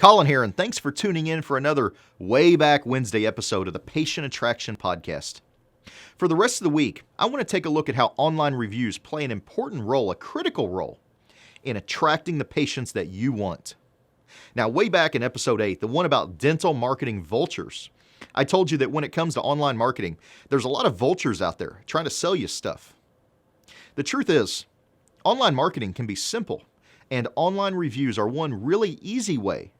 Colin here, and thanks for tuning in for another Way Back Wednesday episode of the Patient Attraction Podcast. For the rest of the week, I want to take a look at how online reviews play an important role, a critical role, in attracting the patients that you want. Now, way back in episode 8, the one about dental marketing vultures, I told you that when it comes to online marketing, there's a lot of vultures out there trying to sell you stuff. The truth is, online marketing can be simple, and online reviews are one really easy way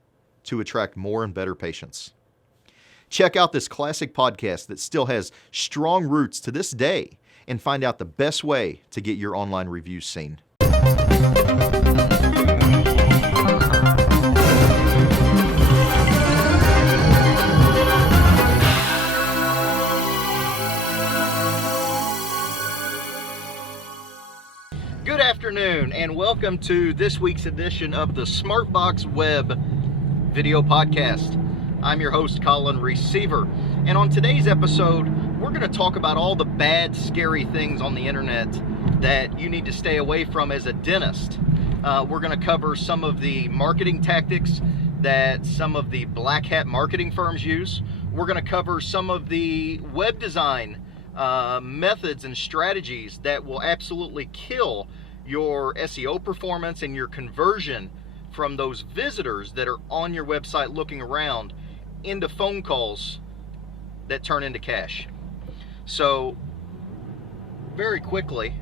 to attract more and better patients. Check out this classic podcast that still has strong roots to this day and find out the best way to get your online reviews seen. Good afternoon and welcome to this week's edition of the SmartBox Web video podcast. I'm your host, Colin Receiver, and on today's episode, we're going to talk about all the bad, scary things on the internet that you need to stay away from as a dentist. We're going to cover some of the marketing tactics that some of the black hat marketing firms use. We're going to cover some of the web design methods and strategies that will absolutely kill your SEO performance and your conversion from those visitors that are on your website looking around into phone calls that turn into cash. So very quickly,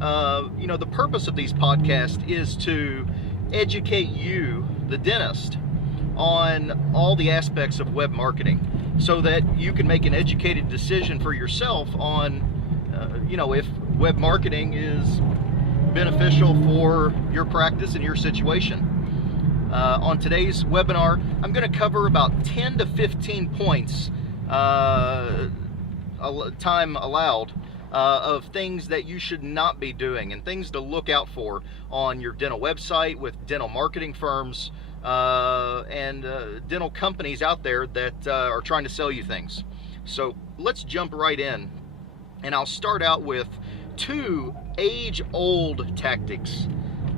the purpose of these podcasts is to educate you, the dentist, on all the aspects of web marketing so that you can make an educated decision for yourself on, if web marketing is beneficial for your practice and your situation. On today's webinar, I'm going to cover about 10 to 15 points, time allowed, of things that you should not be doing and things to look out for on your dental website with dental marketing firms and dental companies out there that are trying to sell you things. So let's jump right in, and I'll start out with two age-old tactics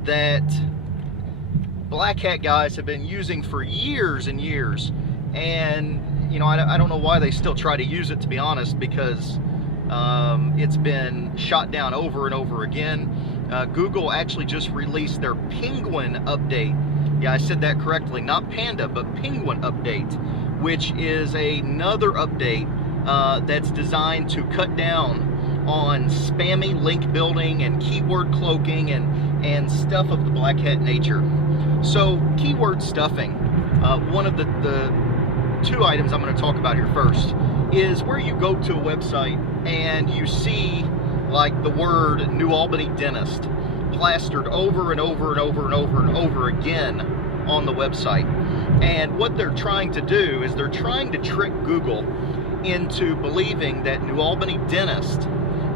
that black hat guys have been using for years and years, and I don't know why they still try to use it, to be honest, because it's been shot down over and over again. Google actually just released their Penguin update. Yeah, I said that correctly, not Panda, but Penguin update, which is another update that's designed to cut down on spammy link building and keyword cloaking and stuff of the black hat nature. So keyword stuffing, one of the two items I'm going to talk about here first is where you go to a website and you see like the word New Albany Dentist plastered over and over and over and over and over again on the website. And what they're trying to do is they're trying to trick Google into believing that New Albany Dentist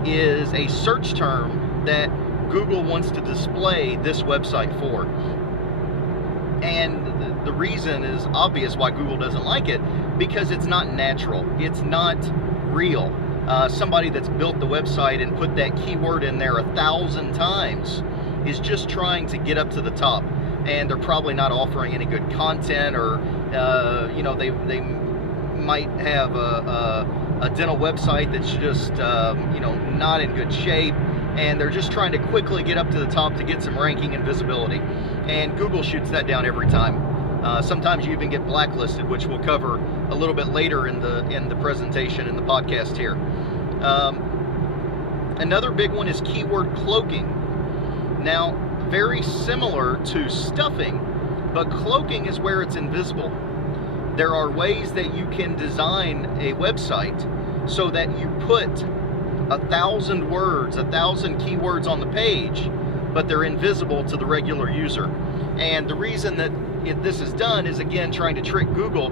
is a search term that Google wants to display this website for. And the reason is obvious why Google doesn't like it, because it's not natural. It's not real. Somebody that's built the website and put that keyword in there 1,000 times is just trying to get up to the top. And they're probably not offering any good content, or, they might have a dental website that's just, not in good shape. And they're just trying to quickly get up to the top to get some ranking and visibility. And Google shoots that down every time. Sometimes you even get blacklisted, which we'll cover a little bit later in the presentation in the podcast here. Another big one is keyword cloaking. Now, very similar to stuffing, but cloaking is where it's invisible. There are ways that you can design a website so that you put 1,000 words, 1,000 keywords on the page, but they're invisible to the regular user. And the reason that this is done is, again, trying to trick Google,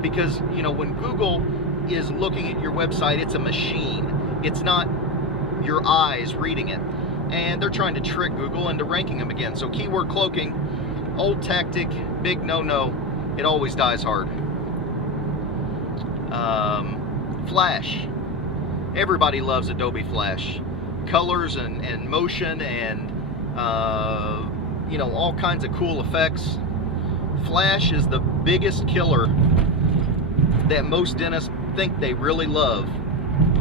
because when Google is looking at your website, it's a machine. It's not your eyes reading it. And they're trying to trick Google into ranking them again. So keyword cloaking, old tactic, big no-no. It always dies hard. Flash. Everybody loves Adobe Flash. Colors and motion and all kinds of cool effects. Flash is the biggest killer that most dentists think they really love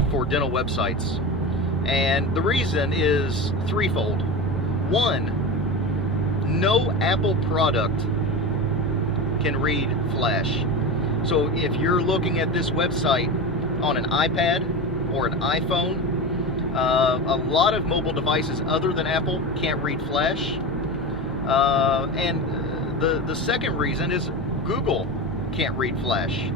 for dental websites. And the reason is threefold. One, no Apple product can read Flash. So if you're looking at this website on an iPad or an iPhone, a lot of mobile devices other than Apple can't read Flash. And the second reason is Google can't read Flash.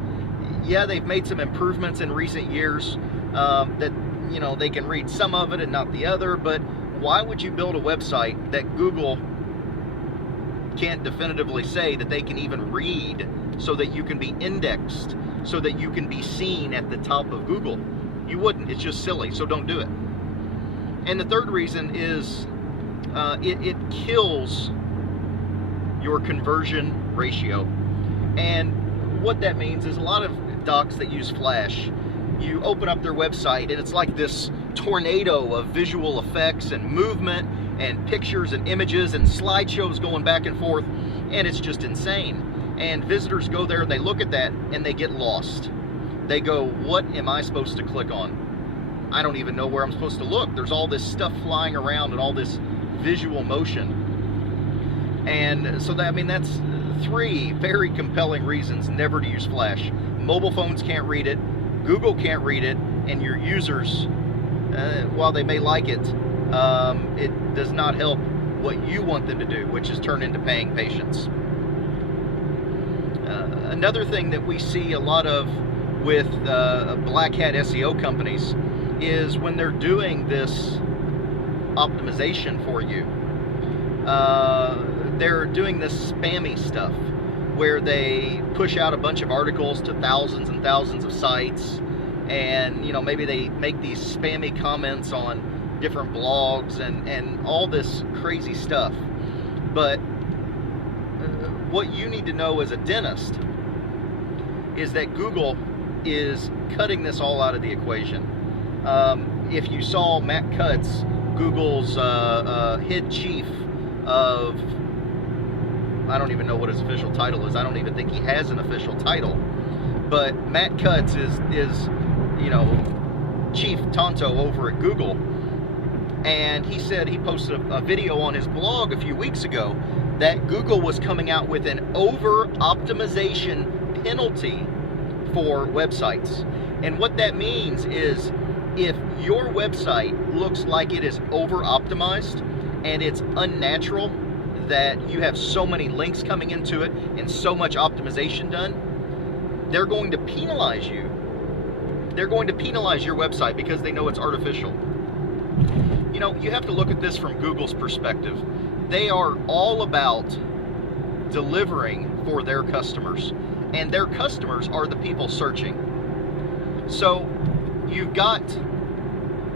Yeah, they've made some improvements in recent years that, you know, they can read some of it and not the other, but why would you build a website that Google can't definitively say that they can even read, so that you can be indexed, so that you can be seen at the top of Google? You wouldn't. It's just silly, so don't do it. And the third reason is it kills your conversion ratio. And what that means is a lot of docs that use Flash, you open up their website and it's like this tornado of visual effects and movement and pictures and images and slideshows going back and forth, and it's just insane. And visitors go there and they look at that and they get lost. They go, what am I supposed to click on? I don't even know where I'm supposed to look. There's all this stuff flying around and all this visual motion. And so that, I mean, that's three very compelling reasons never to use Flash. Mobile phones can't read it, Google can't read it, and your users, while they may like it, it does not help what you want them to do, which is turn into paying patients. Another thing that we see a lot of with black hat SEO companies is when they're doing this optimization for you, they're doing this spammy stuff where they push out a bunch of articles to thousands and thousands of sites, and you know, maybe they make these spammy comments on different blogs and all this crazy stuff. But what you need to know as a dentist is that Google is cutting this all out of the equation. If you saw Matt Cutts, Google's head chief of, I don't even know what his official title is. I don't even think he has an official title. But Matt Cutts is you know, chief Tonto over at Google. And he said, he posted a video on his blog a few weeks ago that Google was coming out with an over-optimization penalty for websites. And what that means is, if your website looks like it is over-optimized and it's unnatural, that you have so many links coming into it and so much optimization done, they're going to penalize you. They're going to penalize your website because they know it's artificial. You know, you have to look at this from Google's perspective. They are all about delivering for their customers, and their customers are the people searching. So you've got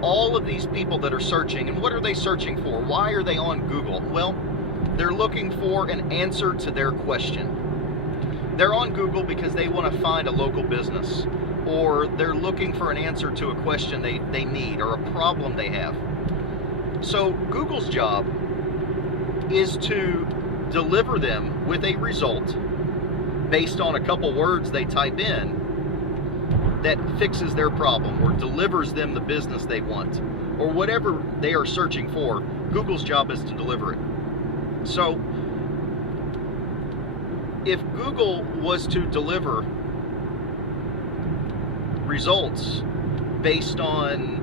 all of these people that are searching, and what are they searching for? Why are they on Google? Well, they're looking for an answer to their question. They're on Google because they want to find a local business, or they're looking for an answer to a question they need, or a problem they have. So Google's job is to deliver them with a result based on a couple words they type in that fixes their problem or delivers them the business they want, or whatever they are searching for. Google's job is to deliver it. So if Google was to deliver results based on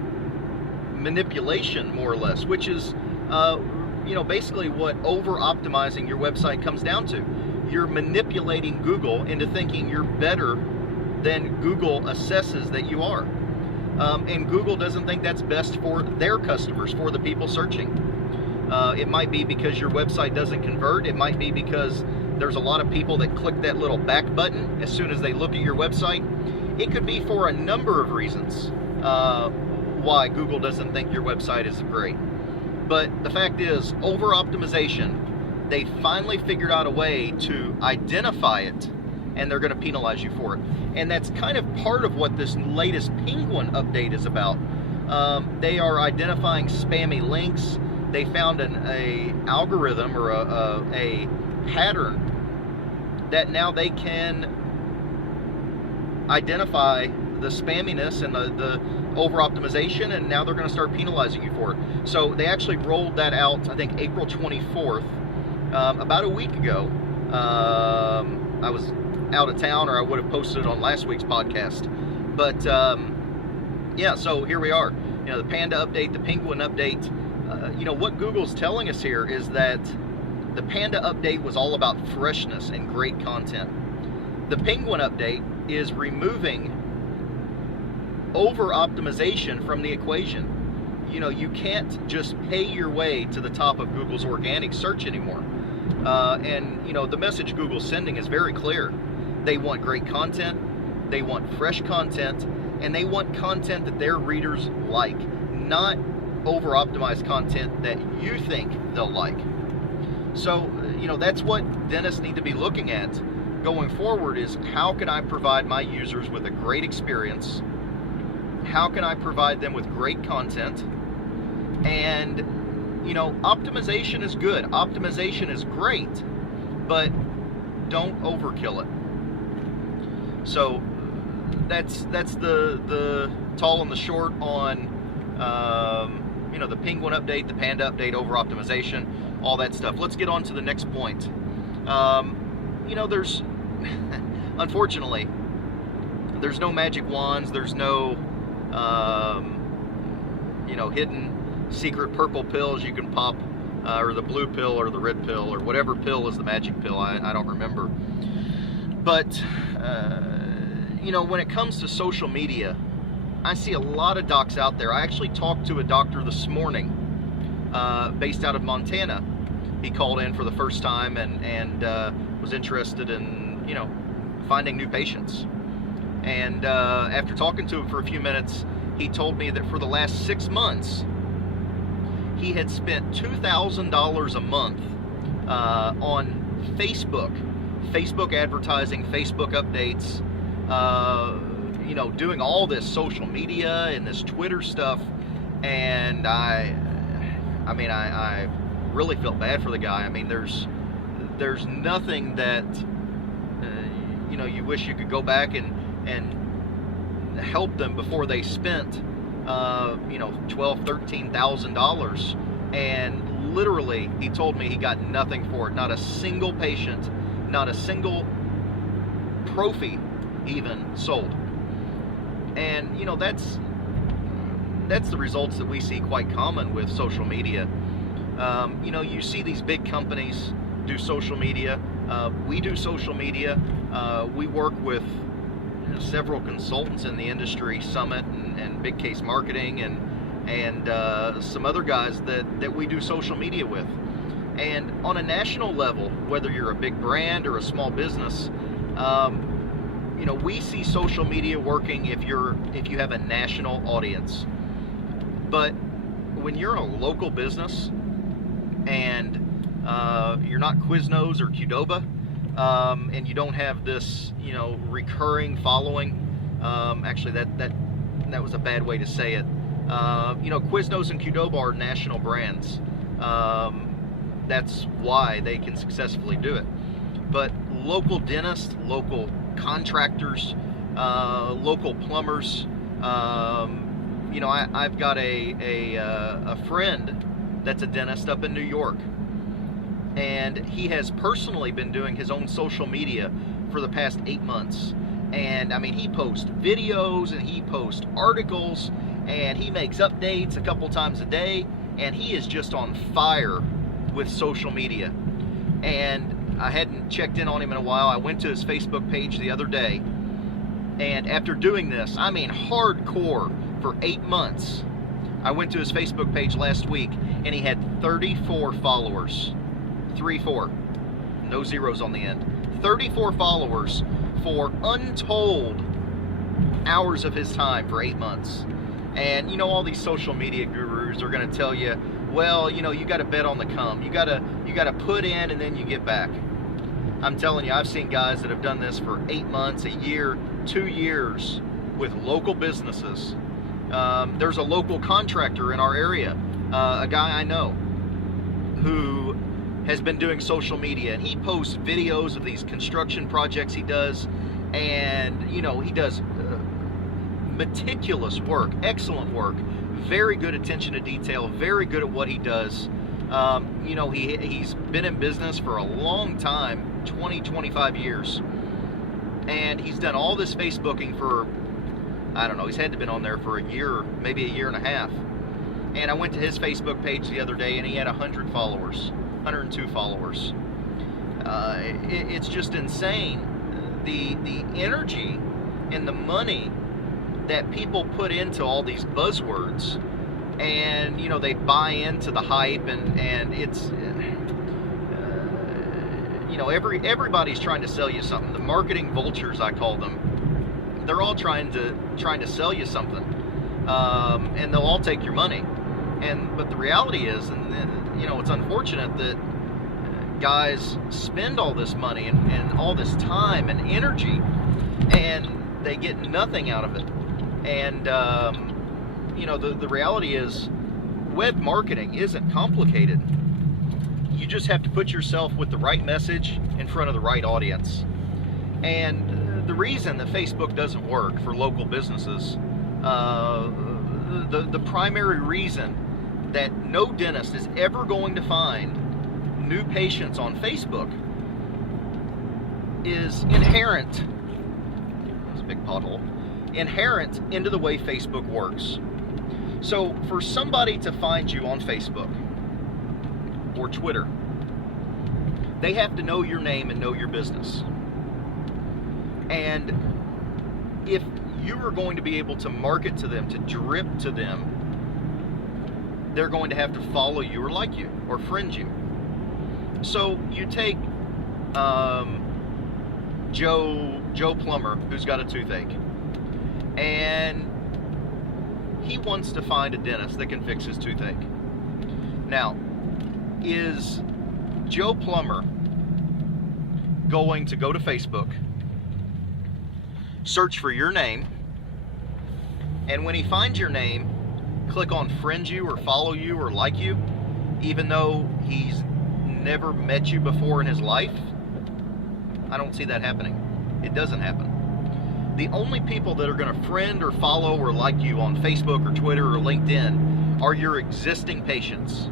manipulation, more or less, which is you know, basically what over-optimizing your website comes down to. You're manipulating Google into thinking you're better than Google assesses that you are. And Google doesn't think that's best for their customers, for the people searching. It might be because your website doesn't convert. It might be because there's a lot of people that click that little back button as soon as they look at your website. It could be for a number of reasons why Google doesn't think your website is great. But the fact is, over-optimization, they finally figured out a way to identify it, and they're going to penalize you for it. And that's kind of part of what this latest Penguin update is about. They are identifying spammy links. They found an algorithm or a pattern that now they can identify the spamminess and the over-optimization, and now they're going to start penalizing you for it. So they actually rolled that out, I think, April 24th, about a week ago. I was out of town, or I would have posted it on last week's podcast. But yeah, so here we are. You know, the Panda update, the Penguin update. You know, what Google's telling us here is that the Panda update was all about freshness and great content. The Penguin update is removing over-optimization from the equation. You know, you can't just pay your way to the top of Google's organic search anymore. And, you know, the message Google's sending is very clear. They want great content, they want fresh content, and they want content that their readers like, not over-optimized content that you think they'll like. So, you know, that's what dentists need to be looking at going forward, is how can I provide my users with a great experience? How can I provide them with great content? And, you know, optimization is good. Optimization is great, but don't overkill it. So that's the tall and the short on, you know, the Penguin update, the Panda update, over optimization, all that stuff. Let's get on to the next point. You know, there's, unfortunately, there's no magic wands. There's no, you know, hidden secret purple pills you can pop, or the blue pill or the red pill or whatever pill is the magic pill. I don't remember. But, you know, when it comes to social media, I see a lot of docs out there. I actually talked to a doctor this morning, based out of Montana. He called in for the first time and was interested in, you know, finding new patients. And after talking to him for a few minutes, he told me that for the last 6 months, he had spent $2,000 a month on Facebook advertising, Facebook updates, you know, doing all this social media and this Twitter stuff. And I mean, I really felt bad for the guy. I mean, there's nothing that, you know, you wish you could go back and help them before they spent, you know, $12,000, $13,000. And literally, he told me he got nothing for it. Not a single patient, not a single prophy even sold. And, you know, that's the results that we see quite common with social media. You know, you see these big companies do social media. We do social media. We work with, you know, several consultants in the industry, Summit and Big Case Marketing, and some other guys that we do social media with. And on a national level, whether you're a big brand or a small business, you know, we see social media working if you have a national audience. But when you're a local business and you're not Quiznos or Qdoba, and you don't have this, you know, recurring following, actually that was a bad way to say it. You know, Quiznos and Qdoba are national brands. That's why they can successfully do it. But local dentists, local contractors, local plumbers, you know, I've got a friend that's a dentist up in New York, and he has personally been doing his own social media for the past 8 months. And I mean, he posts videos and he posts articles and he makes updates a couple times a day, and he is just on fire with social media. And I hadn't checked in on him in a while. I went to his Facebook page the other day, and after doing this, I mean hardcore, for 8 months, I went to his Facebook page last week and he had 34 followers. 34, no zeros on the end. 34 followers for untold hours of his time for 8 months. And you know, all these social media gurus are going to tell you, well, you know, you got to bet on the come. You got to put in and then you get back. I'm telling you, I've seen guys that have done this for 8 months, a year, 2 years with local businesses. There's a local contractor in our area, a guy I know, who has been doing social media, and he posts videos of these construction projects he does, and he does meticulous work, excellent work, very good attention to detail, very good at what he does. He's been in business for a long time, 25 years, and he's done all this Facebooking for, I don't know, he's had to been on there for a year, maybe a year and a half. And I went to his Facebook page the other day, and he had 102 followers. It's just insane, the energy and the money that people put into all these buzzwords, and they buy into the hype, and it's everybody's trying to sell you something. The marketing vultures, I call them, they're all trying to sell you something, and they'll all take your money. But the reality is, and it's unfortunate that guys spend all this money and all this time and energy, and they get nothing out of it. And the reality is, web marketing isn't complicated. You just have to put yourself with the right message in front of the right audience. And the reason that Facebook doesn't work for local businesses, the primary reason that no dentist is ever going to find new patients on Facebook is inherent. That's a big pothole. Inherent into the way Facebook works. So for somebody to find you on Facebook or Twitter, they have to know your name and know your business. And if you are going to be able to market to them, to drip to them, they're going to have to follow you or like you or friend you. So you take Joe Plumber, who's got a toothache, and he wants to find a dentist that can fix his toothache. Now, is Joe Plumber going to go to Facebook, search for your name, and when he finds your name, click on friend you or follow you or like you, even though he's never met you before in his life? I don't see that happening. It doesn't happen. The only people that are going to friend or follow or like you on Facebook or Twitter or LinkedIn are your existing patients.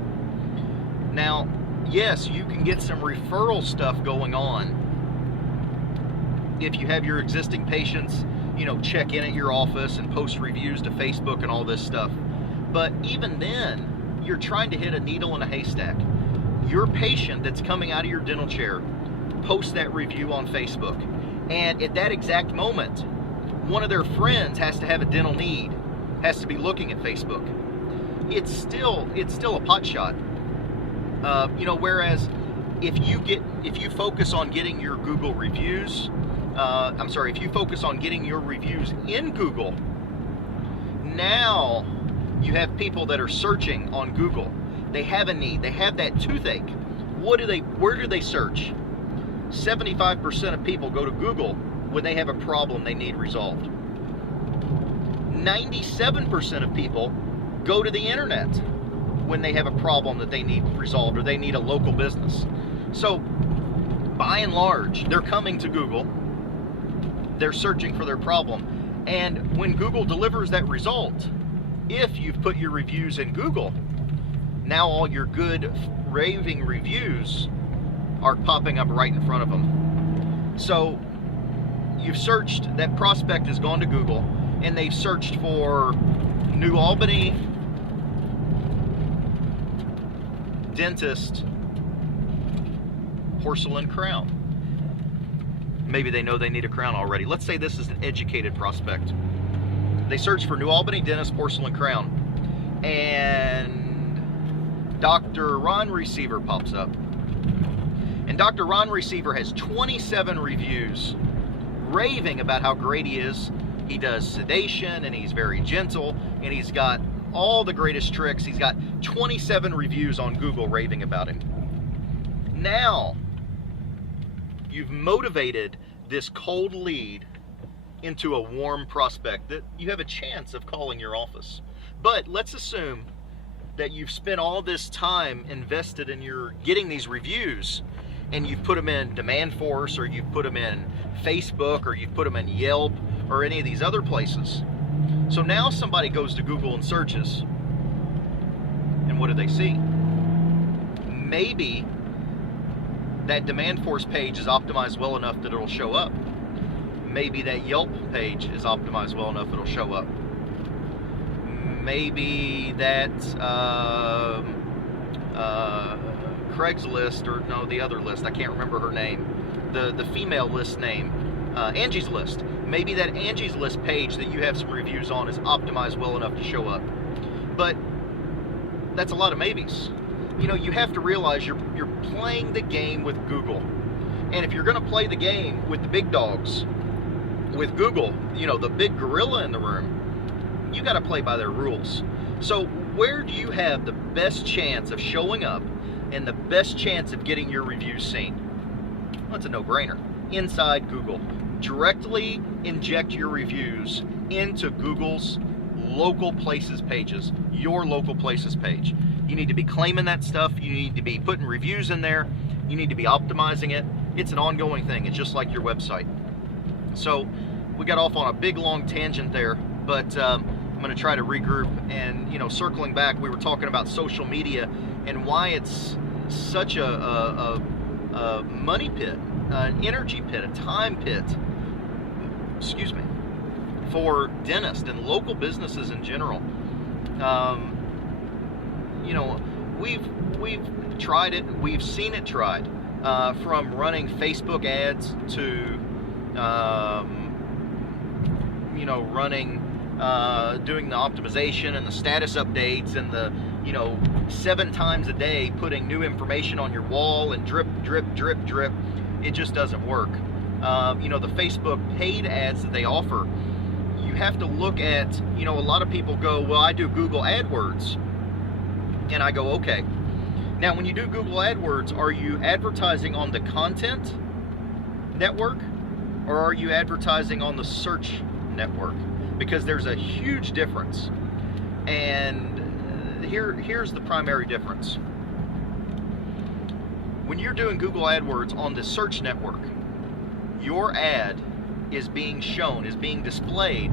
Now, yes, you can get some referral stuff going on if you have your existing patients, check in at your office and post reviews to Facebook and all this stuff. But even then, you're trying to hit a needle in a haystack. Your patient that's coming out of your dental chair posts that review on Facebook, and at that exact moment, one of their friends has to have a dental need, has to be looking at Facebook. It's still a pot shot. Whereas if you focus on getting your Google reviews, if you focus on getting your reviews in Google, now you have people that are searching on Google. They have a need. They have that toothache. Where do they search? 75% of people go to Google when they have a problem they need resolved. 97% of people go to the internet when they have a problem that they need resolved or they need a local business. So, by and large, they're coming to Google. They're searching for their problem. And when Google delivers that result, if you've put your reviews in Google, now all your good raving reviews are popping up right in front of them. So you've searched, that prospect has gone to Google, and they've searched for New Albany dentist porcelain crown. Maybe they know they need a crown already. Let's say this is an educated prospect. They search for New Albany dentist porcelain crown, and Dr. Ron Receiver pops up. And Dr. Ron Receiver has 27 reviews raving about how great he is. He does sedation, and he's very gentle, and he's got all the greatest tricks. He's got 27 reviews on Google raving about him. Now, you've motivated this cold lead into a warm prospect that you have a chance of calling your office. But let's assume that you've spent all this time invested in your getting these reviews, and you've put them in Demand Force, or you've put them in Facebook, or you've put them in Yelp, or any of these other places. So now somebody goes to Google and searches, and what do they see? Maybe that Demand Force page is optimized well enough that it'll show up. Maybe that Yelp page is optimized well enough it'll show up. Maybe that Craigslist, or no, the other list, I can't remember her name, the female list name, Angie's List. Maybe that Angie's List page that you have some reviews on is optimized well enough to show up. But that's a lot of maybes. You know, you have to realize you're playing the game with Google. And if you're going to play the game with the big dogs, with Google, you know, the big gorilla in the room, you got to play by their rules. So where do you have the best chance of showing up and the best chance of getting your reviews seen? Well, it's a no-brainer. Inside Google. Directly inject your reviews into Google's local places pages, your local places page. You need to be claiming that stuff. You need to be putting reviews in there. You need to be optimizing it. It's an ongoing thing. It's just like your website. So we got off on a big long tangent there, but I'm going to try to regroup. And, you know, circling back, we were talking about social media and why it's such a money pit, an energy pit, a time pit, excuse me, for dentists and local businesses in general. You know, we've tried it, we've seen it tried, from running Facebook ads to, you know, running, doing the optimization and the status updates and the, you know, 7 times a day putting new information on your wall and drip, drip, drip, drip. It just doesn't work. You know, the Facebook paid ads that they offer, you have to look at, you know, a lot of people go, well, I do Google AdWords. And I go, okay. Now, when you do Google AdWords, are you advertising on the content network, or are you advertising on the search network? Because there's a huge difference. And here's the primary difference. When you're doing Google AdWords on the search network, your ad is being shown, is being displayed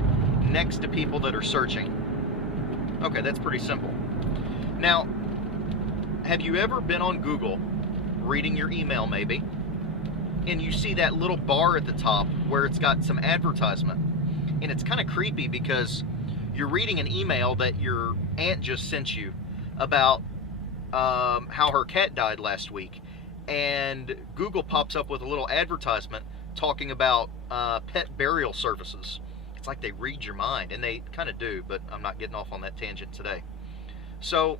next to people that are searching. Okay, that's pretty simple. Now, have you ever been on Google reading your email maybe, and you see that little bar at the top where it's got some advertisement? And it's kind of creepy because you're reading an email that your aunt just sent you about how her cat died last week, and Google pops up with a little advertisement talking about pet burial services. It's like they read your mind, and they kind of do, but I'm not getting off on that tangent today. So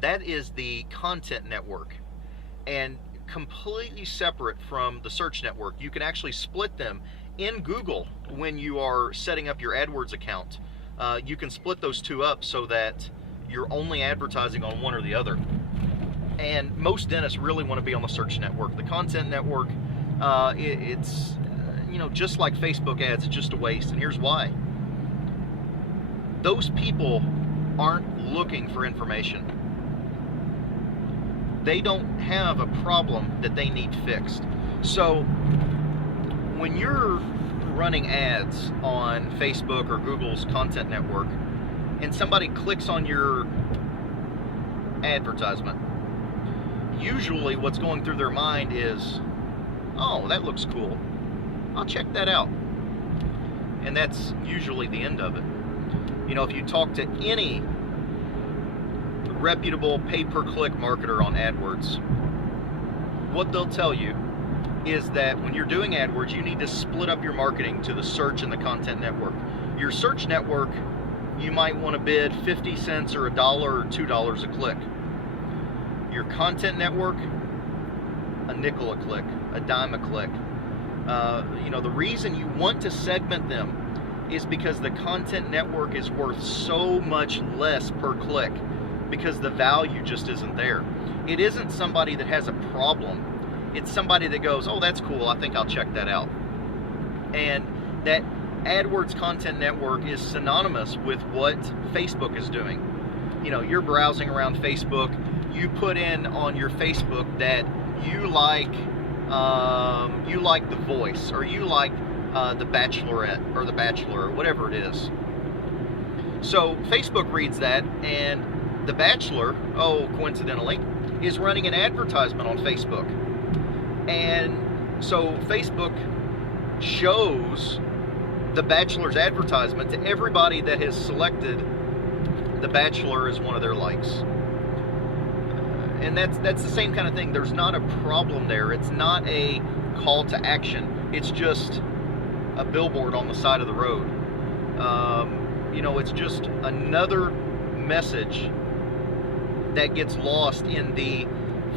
that is the content network, and completely separate from the search network. You can actually split them in Google when you are setting up your AdWords account. You can split those two up so that you're only advertising on one or the other. And most dentists really want to be on the search network. The content network, it's you know, just like Facebook ads, it's just a waste. And here's why. Those people aren't looking for information. They don't have a problem that they need fixed. So when you're running ads on Facebook or Google's content network, and somebody clicks on your advertisement, usually what's going through their mind is, oh, that looks cool, I'll check that out. And that's usually the end of it. You know, if you talk to any reputable pay-per-click marketer on AdWords, what they'll tell you is that when you're doing AdWords, you need to split up your marketing to the search and the content network. Your search network, you might want to bid 50 cents or $1 or $2 a click. Your content network, a nickel a click, a dime a click. You know, the reason you want to segment them is because the content network is worth so much less per click, because the value just isn't there. It isn't somebody that has a problem. It's somebody that goes, oh, that's cool, I think I'll check that out. And that AdWords content network is synonymous with what Facebook is doing. you're browsing around Facebook, you put in on your Facebook that you like The Voice, or you like The Bachelorette or The Bachelor, or whatever it is. So Facebook reads that, and The Bachelor, coincidentally, is running an advertisement on Facebook. And so Facebook shows The Bachelor's advertisement to everybody that has selected The Bachelor as one of their likes. And that's the same kind of thing. There's not a problem there. It's not a call to action. It's just a billboard on the side of the road. It's just another message that gets lost in the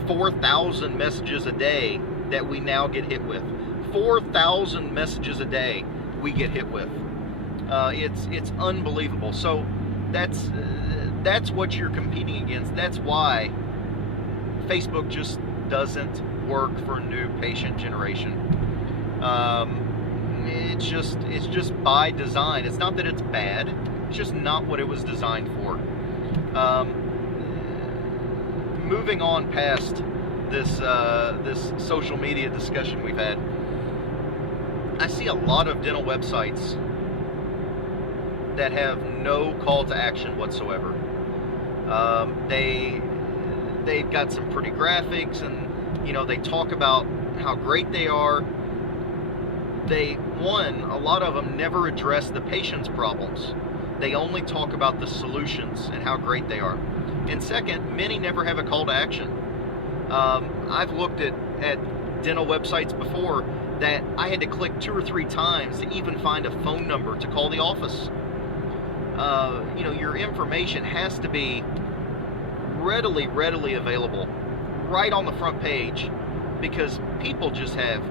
4,000 messages a day that we now get hit with. 4,000 messages a day we get hit with. It's unbelievable. So that's what you're competing against. That's why Facebook just doesn't work for new patient generation. It's just by design. It's not that it's bad. It's just not what it was designed for. Moving on past this social media discussion we've had, I see a lot of dental websites that have no call to action whatsoever. They've got some pretty graphics, and they talk about how great they are. A lot of them never address the patient's problems. They only talk about the solutions and how great they are. And second, many never have a call to action. I've looked at dental websites before that I had to click 2 or 3 times to even find a phone number to call the office. Your information has to be readily available right on the front page, because people just have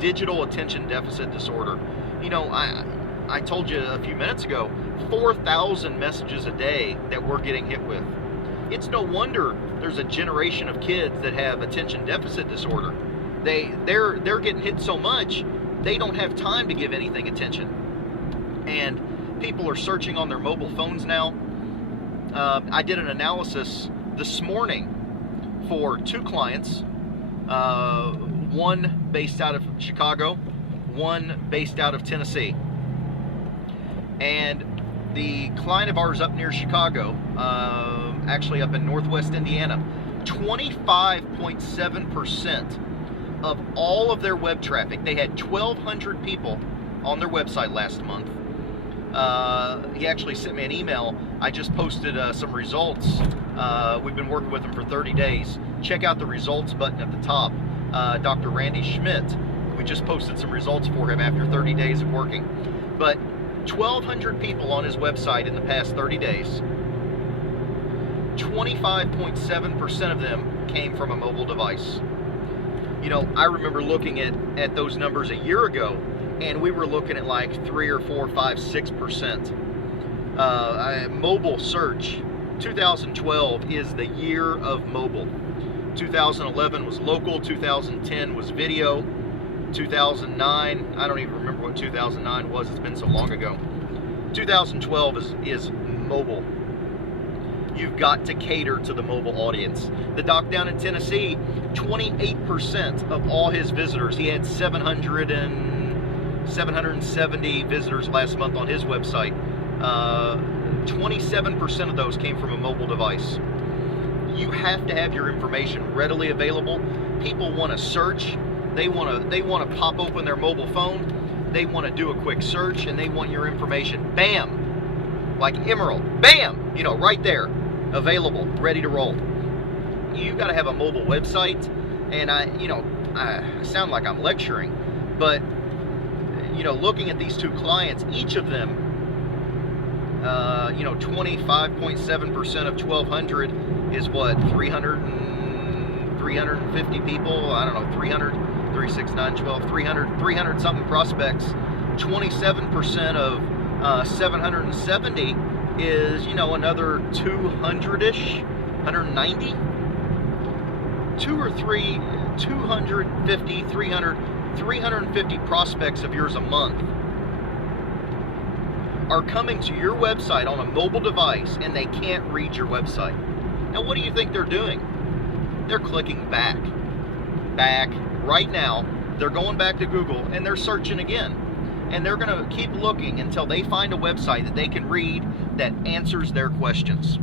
digital attention deficit disorder. I told you a few minutes ago, 4,000 messages a day that we're getting hit with. It's no wonder there's a generation of kids that have attention deficit disorder. They're getting hit so much, they don't have time to give anything attention. And people are searching on their mobile phones now. I did an analysis this morning for 2 clients, one based out of Chicago, one based out of Tennessee. And the client of ours up near Chicago, actually up in northwest Indiana, 25.7% of all of their web traffic, they had 1,200 people on their website last month. He actually sent me an email. I just posted some results. We've been working with him for 30 days. Check out the results button at the top. Dr. Randy Schmidt. We just posted some results for him after 30 days of working. But 1,200 people on his website in the past 30 days. 25.7% of them came from a mobile device. I remember looking at those numbers a year ago, and we were looking at like 3 or 4, 5, 6%. Mobile search, 2012 is the year of mobile. 2011 was local, 2010 was video, 2009, I don't even remember what 2009 was, it's been so long ago. 2012 is mobile. You've got to cater to the mobile audience. The doc down in Tennessee, 28% of all his visitors, he had 770 visitors last month on his website. 27% of those came from a mobile device. You have to have your information readily available. People want to search. They want to pop open their mobile phone. They want to do a quick search, and they want your information. Bam! Like Emerald. Bam! Right there. Available. Ready to roll. You got to have a mobile website. And I sound like I'm lecturing, but looking at these 2 clients, each of them, 25.7% of 1,200 is what, 350 people? I don't know, 300, 369, 12, 300 something prospects. 27% of 770 is, another 200-ish, 190? 350 prospects of yours a month are coming to your website on a mobile device and they can't read your website. Now, what do you think they're doing? They're clicking back. Right now, they're going back to Google and they're searching again. And they're going to keep looking until they find a website that they can read that answers their questions.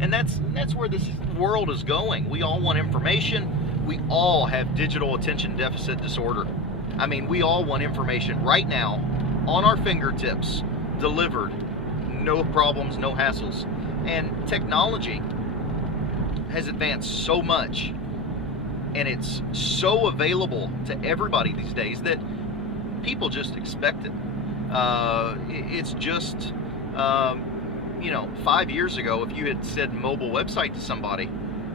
And that's where this world is going. We all want information. We all have digital attention deficit disorder. I mean, we all want information right now on our fingertips, delivered, no problems, no hassles. And technology has advanced so much, and it's so available to everybody these days that people just expect it. It's just, 5 years ago, if you had said mobile website to somebody,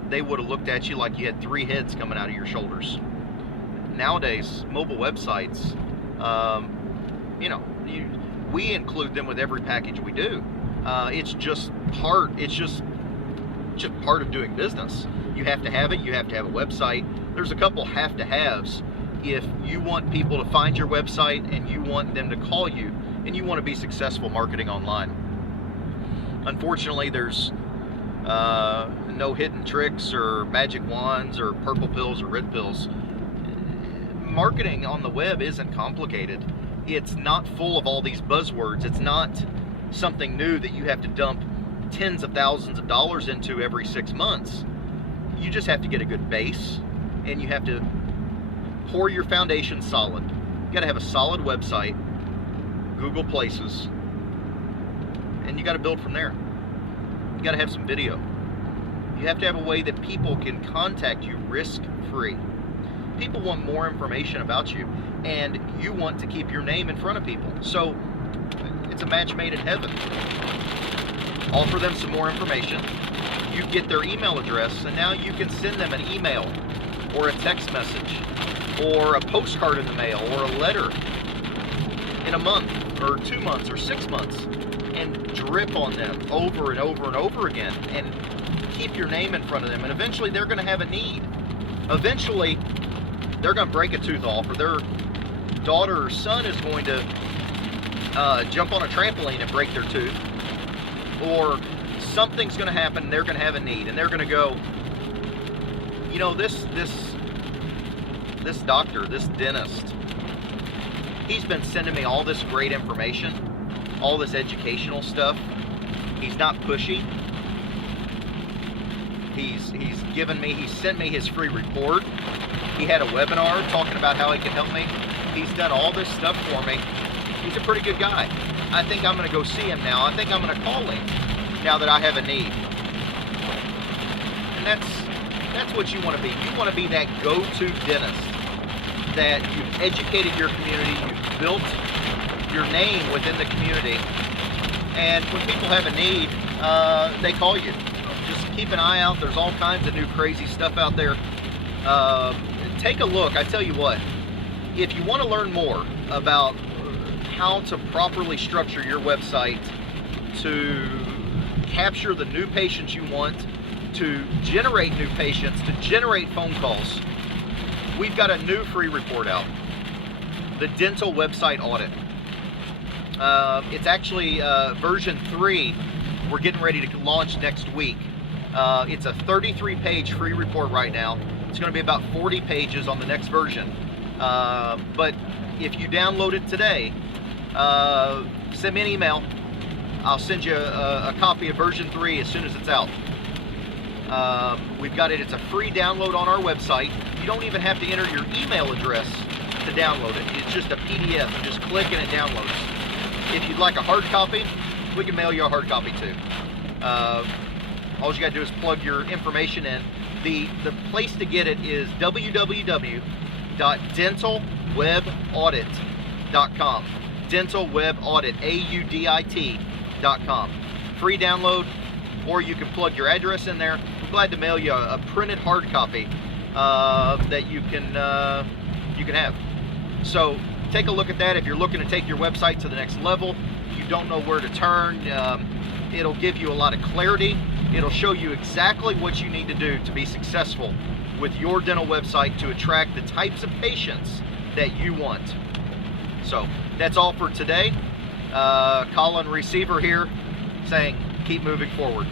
they would have looked at you like you had 3 heads coming out of your shoulders. Nowadays, mobile websites, we include them with every package we do. It's just part of doing business. You have to have it. You have to have a website. There's a couple have-to-haves if you want people to find your website and you want them to call you and you want to be successful marketing online. Unfortunately, there's no hidden tricks or magic wands or purple pills or red pills. Marketing on the web isn't complicated. It's not full of all these buzzwords. It's not something new that you have to dump tens of thousands of dollars into every 6 months. You just have to get a good base, and you have to pour your foundation solid. You got to have a solid website, Google Places, and you got to build from there. You got to have some video. You have to have a way that people can contact you risk-free. People want more information about you, and you want to keep your name in front of people. So it's a match made in heaven. Offer them some more information. You get their email address, and now you can send them an email or a text message or a postcard in the mail or a letter in a month or 2 months or 6 months, and drip on them over and over and over again and keep your name in front of them. And eventually they're going to have a need. Eventually they're going to break a tooth off, or their daughter or son is going to jump on a trampoline and break their tooth, or something's going to happen and they're going to have a need, and they're going to go, this doctor, this dentist, he's been sending me all this great information, all this educational stuff. He's not pushy. He's sent me his free report. He had a webinar talking about how he can help me. He's done all this stuff for me. He's a pretty good guy. I think I'm going to go see him now. I think I'm going to call him now that I have a need. And that's what you want to be. You want to be that go-to dentist, that you've educated your community, you've built your name within the community, and when people have a need, they call you. Just keep an eye out. There's all kinds of new crazy stuff out there. Take a look. I tell you what, if you want to learn more about how to properly structure your website to capture the new patients you want, to generate new patients, to generate phone calls, we've got a new free report out, the Dental Website Audit. It's actually version 3. We're getting ready to launch next week. It's a 33-page free report right now. It's going to be about 40 pages on the next version. But if you download it today, send me an email. I'll send you a copy of version 3 as soon as it's out. We've got it. It's a free download on our website. You don't even have to enter your email address to download it. It's just a PDF. You just click and it downloads. If you'd like a hard copy, we can mail you a hard copy too. All you got to do is plug your information in. The place to get it is www.dentalwebaudit.com. dentalwebaudit.com. Free download, or you can plug your address in there. I'm glad to mail you a printed hard copy that you can have. So take a look at that if you're looking to take your website to the next level. You don't know where to turn. It'll give you a lot of clarity. It'll show you exactly what you need to do to be successful with your dental website to attract the types of patients that you want. So that's all for today. Colin, receiver here, saying keep moving forward.